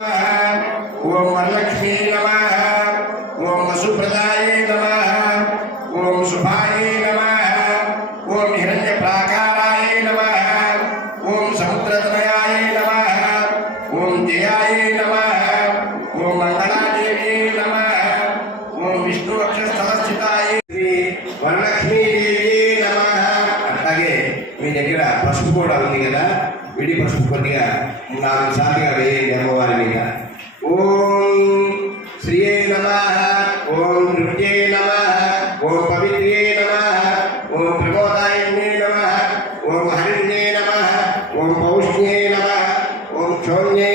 ఓం వరలక్ష్మీ నమ. ఓం వసుప్రదా మీ దగ్గర పసుపు కూడా ఉంది కదా విడి పసుపు కొద్దిగా నాలుగు సార్లుగా వేయండి అమ్మవారి మీద ఓం శ్రీయే నమ ఓం నృత్యే నమ ఓం పవిత్రే నమ ఓం ప్రమోదాయన్నే నమ ఓం హరిణ్యే నమ ఓం పౌష్ణ్యే నమ ఓం క్షౌణ్యే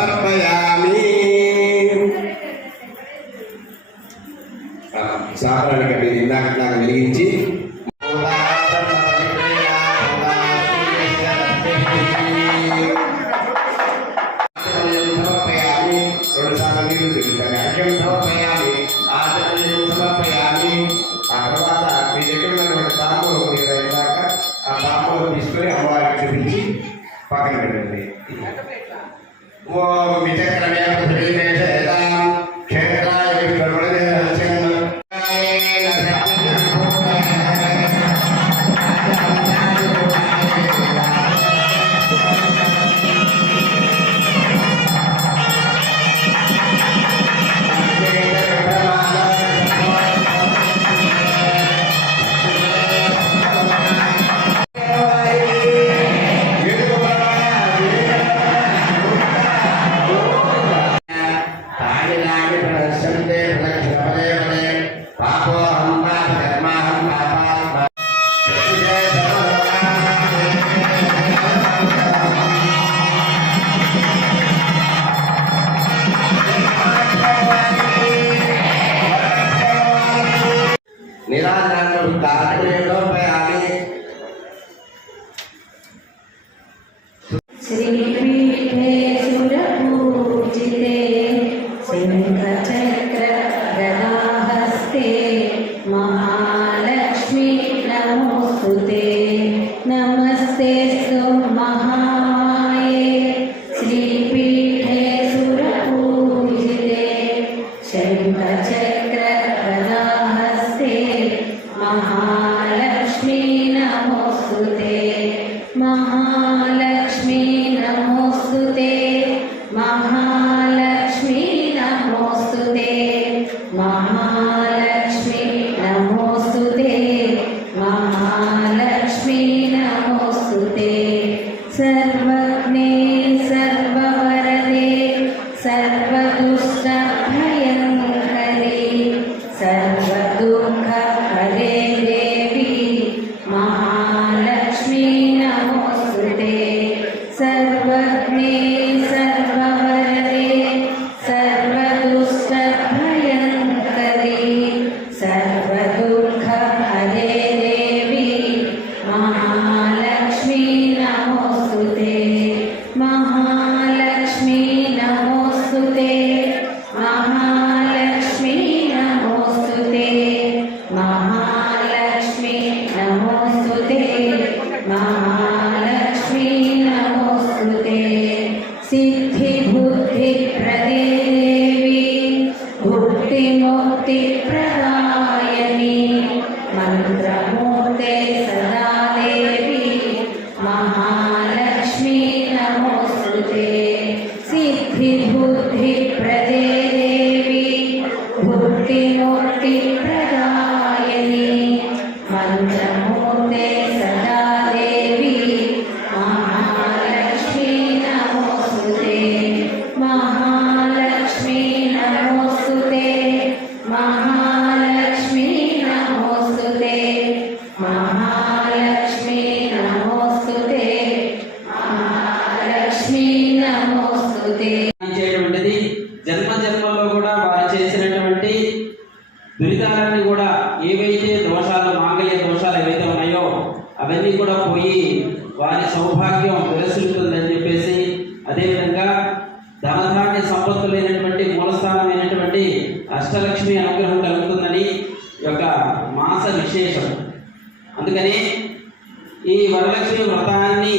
సమర్పయామి. సాధారణంగా మీరు ఇందాక నాకు వెలిగించి తీసుకొని అమ్మవారికి చూపించి పక్కన పెట్టండి. Wow, bicara kerajaan kebetulan నిరాజనాలు దాటుకునేటో ఆమె మహాలక్ష్మి నమోస్తుతే. నమస్తే సో सिद्धिबुद्धिप्रदेवी भुक्तिमुक्तिप्रदायिनी मन्त्रमूर्ते सदा देवी महालक्ष्मी नमोऽस्तु ते सिद्धिः అన్నీ కూడా పోయి వారి సౌభాగ్యం విరసిల్లుతుందని చెప్పేసి అదేవిధంగా ధనధాన్య మూలస్థానం మూలస్థానమైనటువంటి అష్టలక్ష్మి అనుగ్రహం కలుగుతుందని యొక్క మాస విశేషం. అందుకని ఈ వరలక్ష్మి వ్రతాన్ని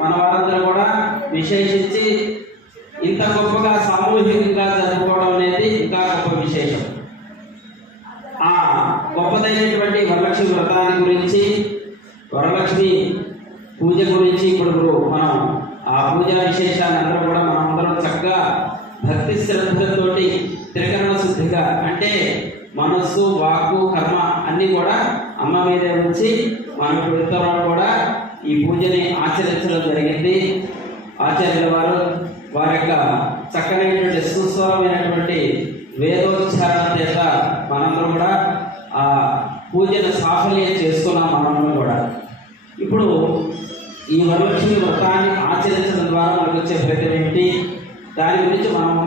మన వారందరూ కూడా విశేషించి ఇంత గొప్పగా సామూహికంగా జరుపుకోవడం అనేది ఇంకా గొప్ప విశేషం. ఆ గొప్పదైనటువంటి వరలక్ష్మి వ్రతాన్ని గురించి వరలక్ష్మి పూజ గురించి ఇప్పుడు మనం ఆ పూజా విశేషాలందరూ అందరూ కూడా మనం అందరం చక్కగా భక్తి శ్రద్ధలతోటి త్రికరణ శుద్ధిగా అంటే మనస్సు వాక్కు కర్మ అన్నీ కూడా అమ్మ మీదే ఉంచి మన పితరులు కూడా ఈ పూజని ఆచరించడం జరిగింది. ఆచార్యుల వారు వారి యొక్క చక్కనైనటువంటి సుస్వరమైనటువంటి వేదోచ్చారణ చేత మనందరం కూడా ఆ పూజను సాఫల్యం చేసుకున్నాం మనం ఈ వరలక్ష్మి వ్రతాన్ని ఆచరించడం ద్వారా మనకు వచ్చే ఫలితం ఏంటి? దాని గురించి మనం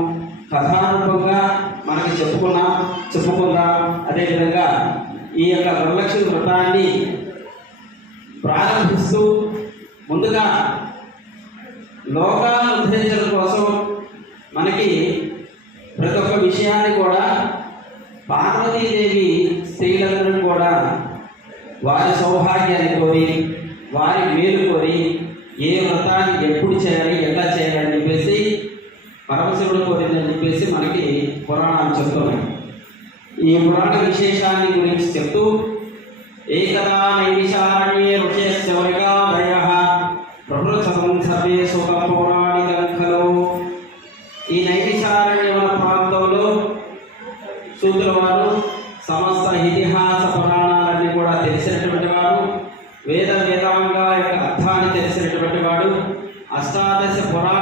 కథారూపంగా మనకి చెప్పుకున్నాం చెప్పుకుందాం? అదేవిధంగా ఈ యొక్క వరలక్ష్మి వ్రతాన్ని ప్రారంభిస్తూ ముందుగా లోకాలను ఉద్ధరించడం కోసం మనకి ప్రతి ఒక్క విషయాన్ని కూడా పార్వతీదేవి స్త్రీలందరూ కూడా వారి సౌభాగ్యాన్ని కోరి వారి మేలు కొని ఏ వ్రతాన్ని ఎప్పుడు చేయాలి ఎలా చేయాలని చెప్పేసి పరమశివుడు కోరిందని చెప్పేసి మనకి పురాణాలు చెప్తున్నాయి. ఈ పురాణ విశేషాన్ని గురించి చెప్తూ ఏకదా నైమిషారణ్యే ఋషేశ్వరిగాదయ ప్రభుత్వం సర్వే సుఖ పౌరాణికం ఖలు ఈ నైమిషారణ్యవన ప్రాంతంలో శూద్రుల వారు సమస్త ఇతిహాస పురాణాలన్నీ కూడా తెలిసినటువంటి వారు వేద వేద आस्था में से बुरा